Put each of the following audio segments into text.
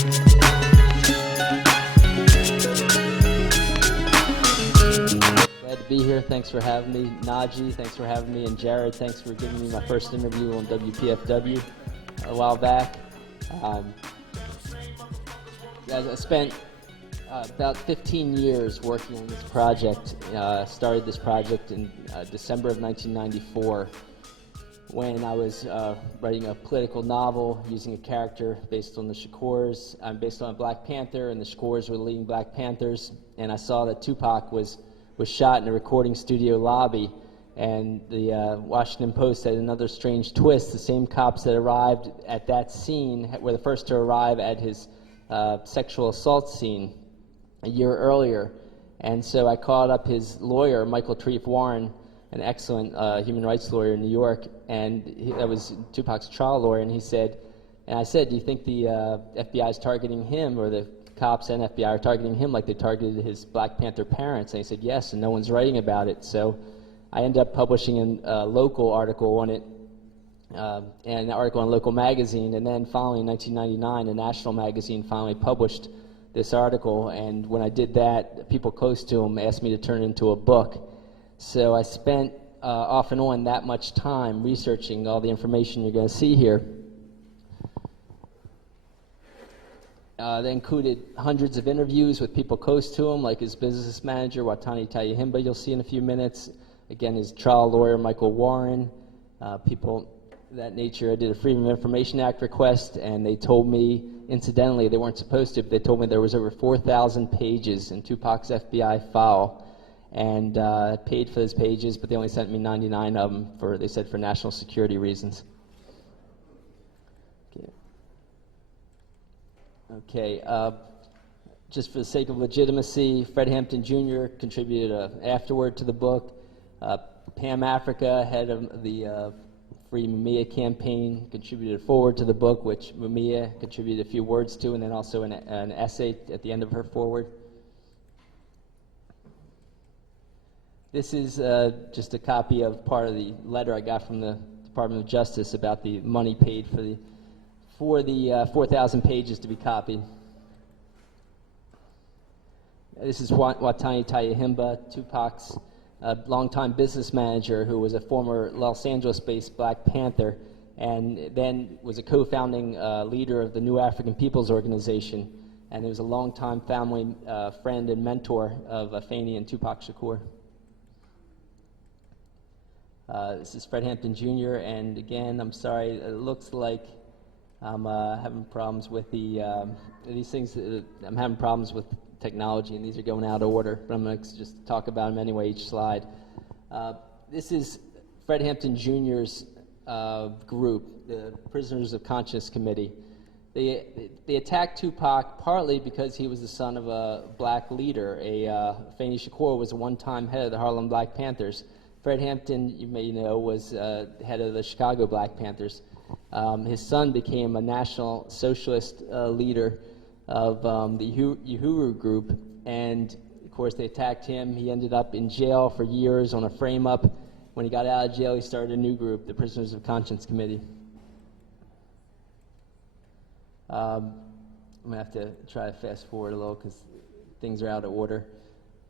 Glad to be here. Thanks for having me. Najee, thanks for having me. And Jared, thanks for giving me my first interview on WPFW a while back. I spent about 15 years working on this project. Started this project in December of 1994 when I was writing a political novel using a character based on the Shakurs. I'm based on a Black Panther, and the Shakurs were the leading Black Panthers. And I saw that Tupac was shot in a recording studio lobby, and the Washington Post had another strange twist. The same cops that arrived at that scene were the first to arrive at his sexual assault scene a year earlier. And so I called up his lawyer, Michael Treef Warren, an excellent human rights lawyer in New York, and that was Tupac's trial lawyer, and I said, do you think the FBI is targeting him, or the cops and FBI are targeting him like they targeted his Black Panther parents? And he said yes, and no one's writing about it. So I ended up publishing a local article on it, and an article in a local magazine, and then finally in 1999 a national magazine finally published this article, and when I did that, people close to him asked me to turn it into a book. So I spent off and on that much time researching all the information you're going to see here. That included hundreds of interviews with people close to him, like his business manager, Watani Tayahimba, you'll see in a few minutes. Again, his trial lawyer, Michael Warren, people of that nature. I did a Freedom of Information Act request, and they told me, incidentally, they weren't supposed to, but they told me there was over 4,000 pages in Tupac's FBI file, and I paid for those pages, but they only sent me 99 of them, they said, for national security reasons. Okay, just for the sake of legitimacy, Fred Hampton Jr. contributed an afterword to the book. Pam Africa, head of the Free Mumia campaign, contributed a foreword to the book, which Mumia contributed a few words to, and then also an essay at the end of her foreword. This is just a copy of part of the letter I got from the Department of Justice about the money paid for the 4,000 pages to be copied. This is Watani Tayahimba, Tupac's longtime business manager, who was a former Los Angeles-based Black Panther, and then was a co-founding leader of the New African Peoples Organization, and he was a longtime family friend and mentor of Afeni and Tupac Shakur. This is Fred Hampton Jr., and again, I'm sorry, it looks like I'm having problems with these things. I'm having problems with technology, and these are going out of order, but I'm going to just talk about them anyway, each slide. This is Fred Hampton Jr.'s group, the Prisoners of Conscience Committee. They attacked Tupac partly because he was the son of a black leader. Afeni Shakur was a one-time head of the Harlem Black Panthers. Fred Hampton, you may know, was head of the Chicago Black Panthers. His son became a national socialist leader of the Uhuru group, and of course they attacked him. He ended up in jail for years on a frame-up. When he got out of jail, he started a new group, the Prisoners of Conscience Committee. I'm going to have to try to fast forward a little because things are out of order.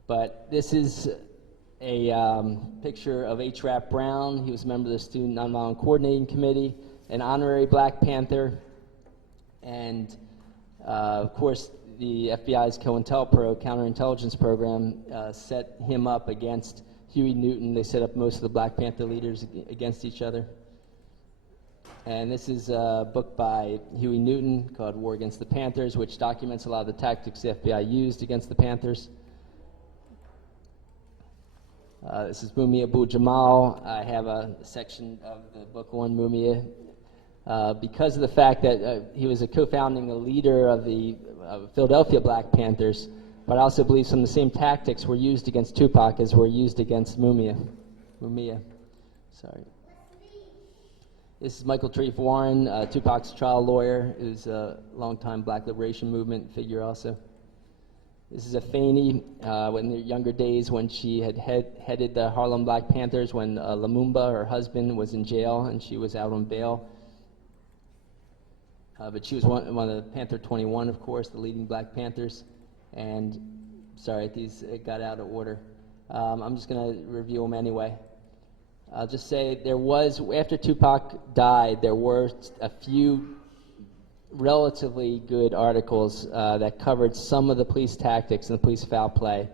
But this is a picture of H. Rap Brown. He was a member of the Student Nonviolent Coordinating Committee, an honorary Black Panther, and of course the FBI's COINTELPRO, counterintelligence program, set him up against Huey Newton. They set up most of the Black Panther leaders against each other. And this is a book by Huey Newton called War Against the Panthers, which documents a lot of the tactics the FBI used against the Panthers. This is Mumia Abu-Jamal. I have a section of the book on Mumia. Because of the fact that he was a co-founding leader of the Philadelphia Black Panthers, but I also believe some of the same tactics were used against Tupac as were used against Mumia. Sorry. This is Michael Treef Warren, Tupac's trial lawyer, who's a longtime Black Liberation Movement figure also. This is Afeni in their younger days when she had headed the Harlem Black Panthers when Lumumba, her husband, was in jail and she was out on bail. But she was one of the Panther 21, of course, the leading Black Panthers. And, sorry, these got out of order. I'm just going to review them anyway. I'll just say after Tupac died, there were a few relatively good articles that covered some of the police tactics and the police foul play.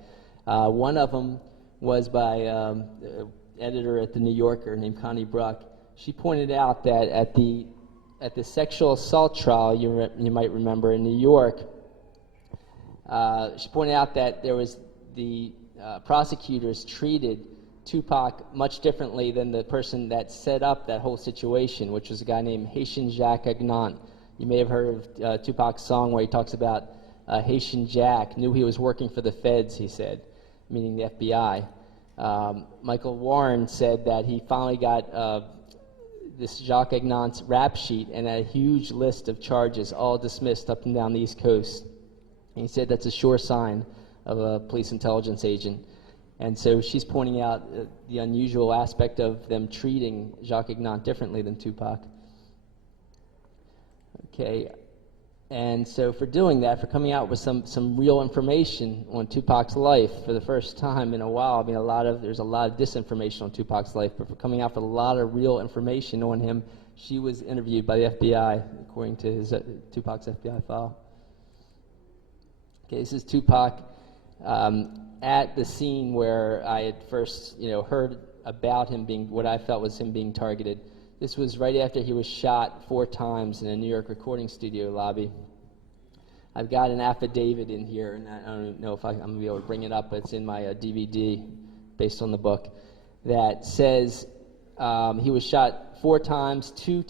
One of them was by an editor at the New Yorker named Connie Bruck. She pointed out that at the sexual assault trial, you might remember in New York, she pointed out that there was the prosecutors treated Tupac much differently than the person that set up that whole situation, which was a guy named Haitian Jacques Agnant. You may have heard of Tupac's song where he talks about Haitian Jack knew he was working for the feds, he said, meaning the FBI. Michael Warren said that he finally got this Jacques Agnant's rap sheet and a huge list of charges all dismissed up and down the East Coast. And he said that's a sure sign of a police intelligence agent. And so she's pointing out the unusual aspect of them treating Jacques Agnant differently than Tupac. Okay, and so for doing that, for coming out with some real information on Tupac's life for the first time in a while, I mean, there's a lot of disinformation on Tupac's life, but for coming out with a lot of real information on him, she was interviewed by the FBI, according to Tupac's FBI file. Okay, this is Tupac at the scene where I had first, heard about him what I felt was him being targeted. This was right after he was shot 4 times in a New York recording studio lobby. I've got an affidavit in here, and I don't know if I'm going to be able to bring it up, but it's in my DVD based on the book, that says he was shot 4 times, 2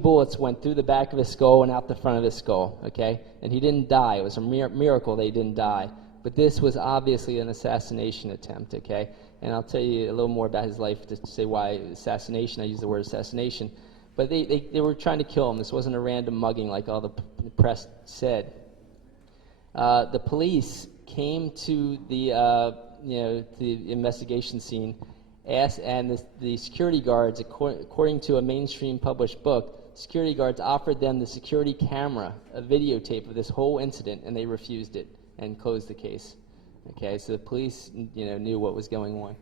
bullets went through the back of his skull and out the front of his skull, okay? And he didn't die. It was a miracle that he didn't die. But this was obviously an assassination attempt, okay? And I'll tell you a little more about his life to say why assassination. I use the word assassination. But they were trying to kill him. This wasn't a random mugging like all the press said. The police came to the investigation scene, and the security guards, according to a mainstream published book, security guards offered them the security camera, a videotape of this whole incident, and they refused it and closed the case. Okay, so the police, knew what was going on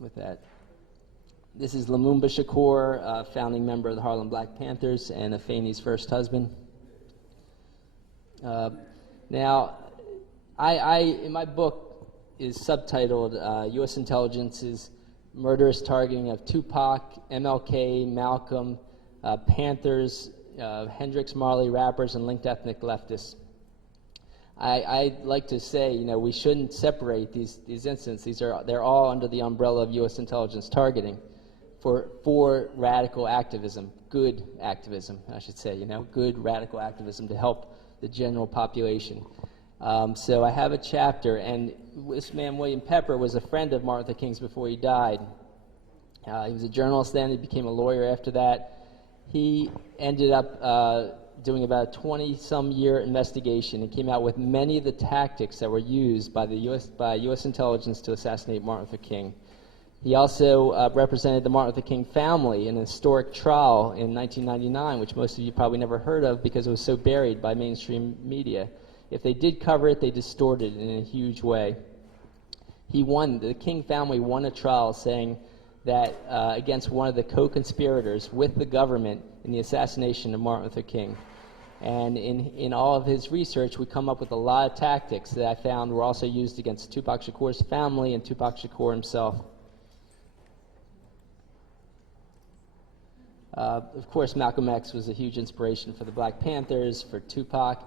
with that. This is Lumumba Shakur, a founding member of the Harlem Black Panthers and Afeni's first husband. Now, in my book is subtitled U.S. Intelligence's Murderous Targeting of Tupac, MLK, Malcolm, Panthers, Hendrix, Marley, rappers, and linked ethnic leftists. I'd like to say, we shouldn't separate these incidents. They're all under the umbrella of U.S. intelligence targeting for radical activism, good activism, I should say, good radical activism to help the general population. So I have a chapter, and this man, William Pepper, was a friend of Martin Luther King's before he died. He was a journalist then. He became a lawyer after that. He ended up doing about a 20-some-year investigation and came out with many of the tactics that were used by U.S. intelligence to assassinate Martin Luther King. He also represented the Martin Luther King family in a historic trial in 1999, which most of you probably never heard of because it was so buried by mainstream media. If they did cover it, they distorted it in a huge way. The King family won a trial saying that against one of the co-conspirators with the government in the assassination of Martin Luther King. And in all of his research, we come up with a lot of tactics that I found were also used against Tupac Shakur's family and Tupac Shakur himself. Of course, Malcolm X was a huge inspiration for the Black Panthers, for Tupac.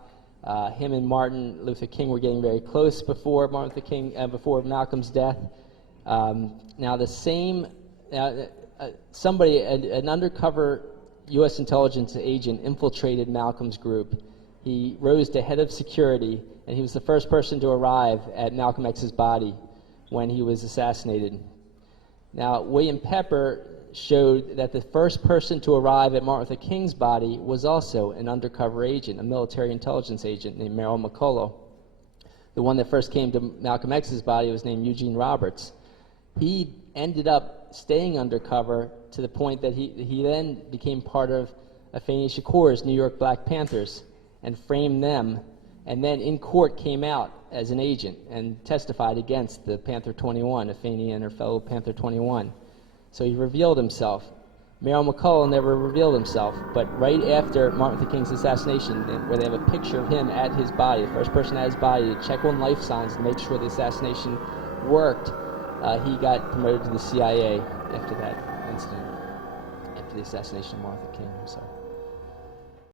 Him and Martin Luther King were getting very close before before Malcolm's death. Now, an undercover U.S. intelligence agent infiltrated Malcolm's group. He rose to head of security, and he was the first person to arrive at Malcolm X's body when he was assassinated. Now, William Pepper showed that the first person to arrive at Martin Luther King's body was also an undercover agent, a military intelligence agent named Merrill McCullough. The one that first came to Malcolm X's body was named Eugene Roberts. He ended up staying undercover to the point that he then became part of Afeni Shakur's New York Black Panthers and framed them, and then in court came out as an agent and testified against the Panther 21, Afeni and her fellow Panther 21. So he revealed himself. Merrill McCullough never revealed himself, but right after Martin Luther King's assassination, where they have a picture of him at his body, the first person at his body to check on life signs and make sure the assassination worked, he got promoted to the CIA after that incident, after the assassination of Martin Luther King. So.